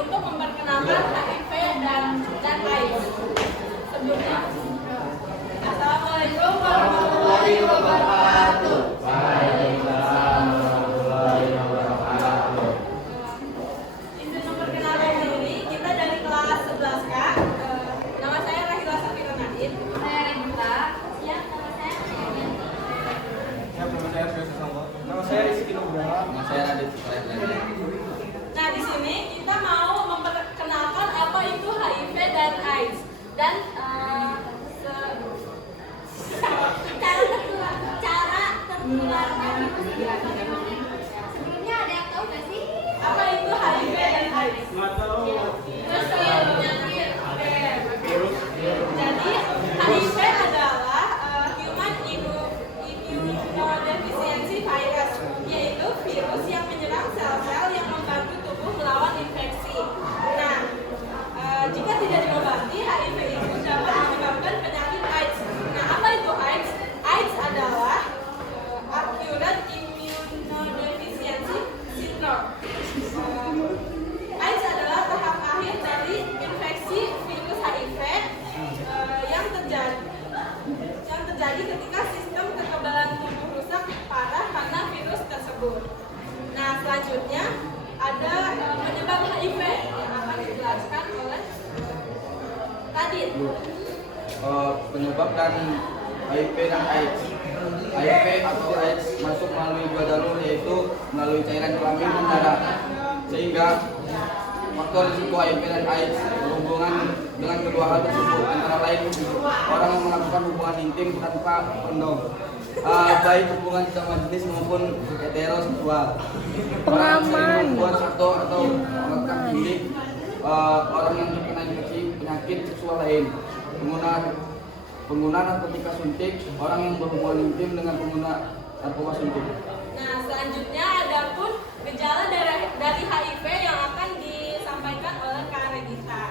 untuk memperkenalkan HIV dan AIDS. Sebelumnya, Assalamualaikum warahmatullahi wabarakatuh. Waalaikumsalam warahmatullahi wabarakatuh. Izin memperkenalkan diri, kita dari kelas 11K. Nama saya Rahila Safira Nadin. Saya Regita. Ya, nama saya Ayani. Nama saya Fiosa. Nama saya Rizky Nugraha. Nama saya Radit. Nah, di sini kita mau memperkenalkan apa itu HIV dan AIDS dan cara tertularnya bagaimana. Sebelumnya ada yang tahu nggak sih apa itu HIV dan AIDS? Nggak tahu. Terus penyakit. Jadi HIV adalah human immunodeficiency virus, yaitu virus yang menyerang sel-sel yang membantu tubuh melawan infeksi. Nah, jika tidak diobati, HIV itu dapat menyebabkan penyakit AIDS. Nah, apa itu AIDS? AIDS adalah acute immunodeficiency syndrome. AIDS adalah tahap akhir dari infeksi virus HIV yang terjadi ketika sistem kekebalan tubuh rusak parah karena virus tersebut. Nah, selanjutnya ada penyebab HIV yang akan dijelaskan oleh Radit. Penyebab dari HIV dan AIDS. HIV atau AIDS masuk melalui dua jalur, yaitu melalui cairan kelamin dan darah. Sehingga faktor risiko HIV dan AIDS berhubungan dengan kedua hal tersebut, antara lain orang yang melakukan hubungan intim tanpa kondom, baik hubungan sama jenis maupun heteroseksual, orang yang membuat atau melakukan intim, orang yang terkena infeksi penyakit seksual lain, pengguna narkotika suntik, orang yang berhubungan intim dengan pengguna narkoba suntik. Nah, selanjutnya ada pun gejala dari HIV yang akan disampaikan oleh Kak Regita.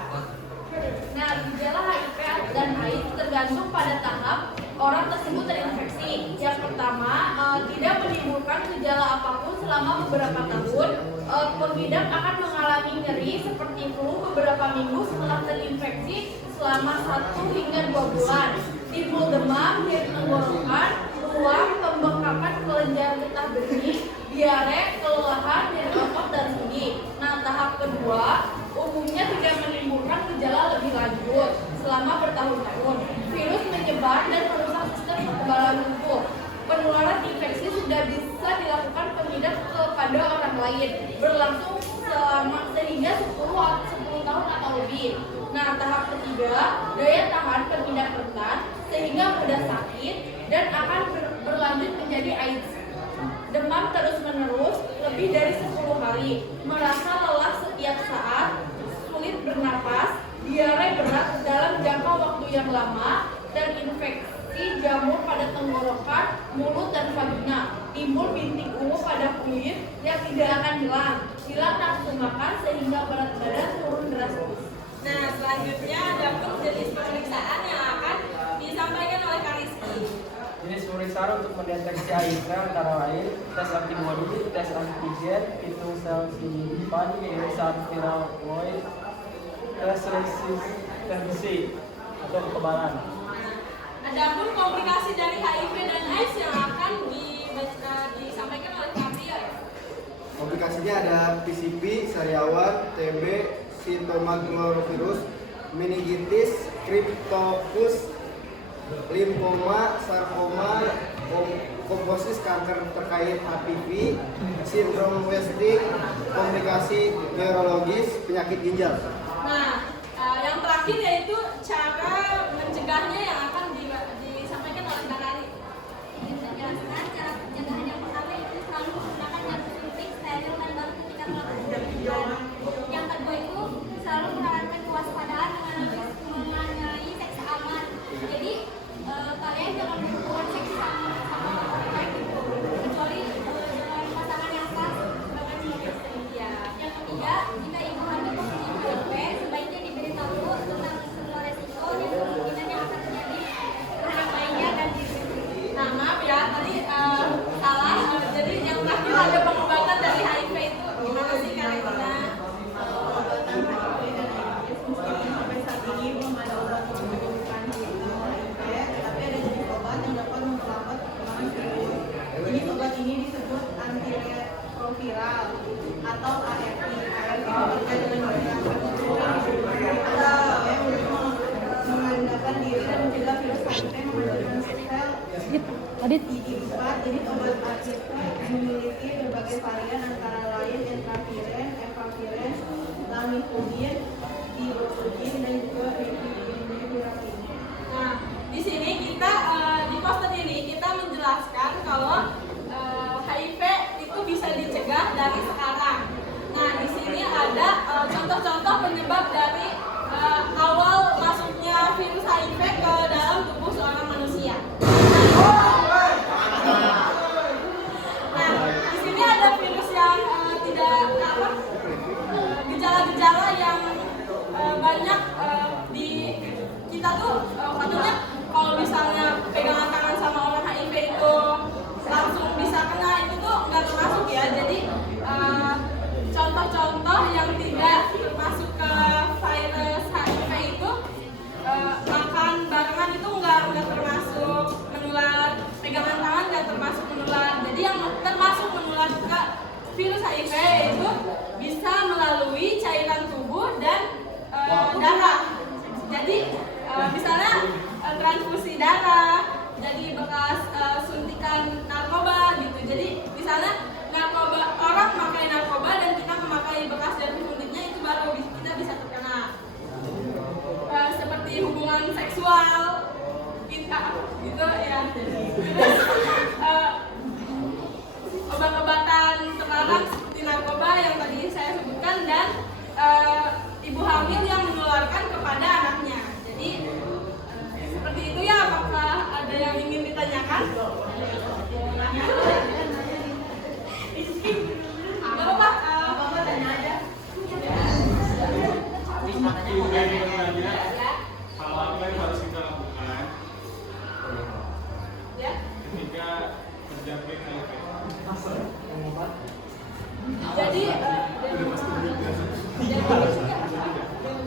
Nah, gejala HIV dan AIDS tergantung pada tahap orang tersebut terinfeksi. Yang pertama, tidak menimbulkan gejala apapun selama beberapa tahun. Pengidap akan mengalami nyeri seperti flu beberapa minggu setelah terinfeksi selama 1 hingga 2 bulan. Timbul demam, nyeri tenggorokan, ruam, pembengkakan kelenjar getah benih, diare, kelelahan, nyeri otot dan sendi. Nah, tahap kedua umumnya tidak menimbulkan gejala lebih lanjut selama bertahun-tahun. Virus menyebar dan merusak sistem kekebalan tubuh. Penularan infeksi sudah bisa dilakukan pengidap kepada orang lain, berlangsung sehingga 10 tahun atau lebih. Nah, tahap ketiga, daya tahan pengidap rentan sehingga mudah sakit dan akan berlanjut menjadi AIDS. Demam terus-menerus lebih dari 10 hari, merasa lelah setiap saat, sulit bernapas, diare berat dalam jangka waktu yang lama, dan infeksi jamur pada tenggorokan, mulut, dan vagina. Timbul bintik ungu pada kulit yang tidak akan hilang nafsu makan sehingga berat badan turun drastis. Nah, selanjutnya ada pun jenis pemeriksaan yang akan disampaikan oleh Kak Rizky. Jenis pemeriksaan untuk mendeteksi HIV antara lain tes antibodi, tes antigen, hitung sel simpan, irisan viral-loid, tes resistensi atau kekebalan. Adapun komplikasi dari HIV dan AIDS yang akan disampaikan oleh Kak Ria. Komplikasinya ada PCP, sariawan, TB, sitomaglovirus, meningitis, kriptokus, limfoma, sarkoma, komposis kanker terkait HPV, sindrom Westing, komplikasi neurologis, penyakit ginjal. Nah, yang terakhir yaitu cara mencegahnya yang akan disampaikan oleh Kak Rari. Menjelaskan cara pencegahan yang pertama itu selalu menggunakan jarum suntik steril dan baru ketika melakukan pencegahan. Yang kedua itu selalu menerapkan kewaspadaan mengenai seks aman. Jadi kalian jangan berhubungan seks sama orang lain gitu, kecuali dengan pasangan yang sah sebagai suami istri. Yang ketiga, jika ibu hamil mempunyai HIV, sebaiknya diberitahu tentang semua resiko dan kemungkinan yang akan terjadi terhadap bayinya dan diri sendiri. Nah, maaf ya, tadi salah. Jadi yang terakhir ada pengobatan dari HIV itu gimana sih Kak Regina? Jadi obat HIV memiliki berbagai varian antara lain entraviren, efaviren, lamivudin, tirofudin, dan juga rifampicin. Nah, di sini kita di poster ini kita menjelaskan kalau HIV itu bisa dicegah dari sekarang. Nah, di sini ada contoh-contoh penyebab dari awal masuknya virus HIV ke dalam tubuh seorang manusia. Nah, di sini ada virus yang gejala-gejala yang banyak di kita tuh katanya kalau misalnya pegangan tangan sama orang HIV itu langsung bisa kena, itu tuh nggak termasuk ya. Jadi contoh-contoh yang tidak termasuk ke virus HIV itu makan barengan itu nggak termasuk menular, pegangan tangan nggak termasuk menular. Jadi yang termasuk menular ke virus HIV itu bisa melalui cairan tubuh dan darah. Jadi misalnya transfusi darah, jadi bekas suntikan narkoba gitu. Jadi misalnya orang memakai narkoba dan kita memakai bekas dari suntiknya, itu baru kita bisa terkena. Seperti hubungan seksual kita gitu ya. Terus obat-obatan terlarang seperti narkoba yang tadi saya sebutkan, dan ibu hamil yang menularkan kepada anaknya. Jadi seperti itu ya. Apakah ada yang ingin ditanyakan? Bapak tanya aja. Hal apa yang harus kita lakukan Ya. ketika terjangkit HIV? Jadi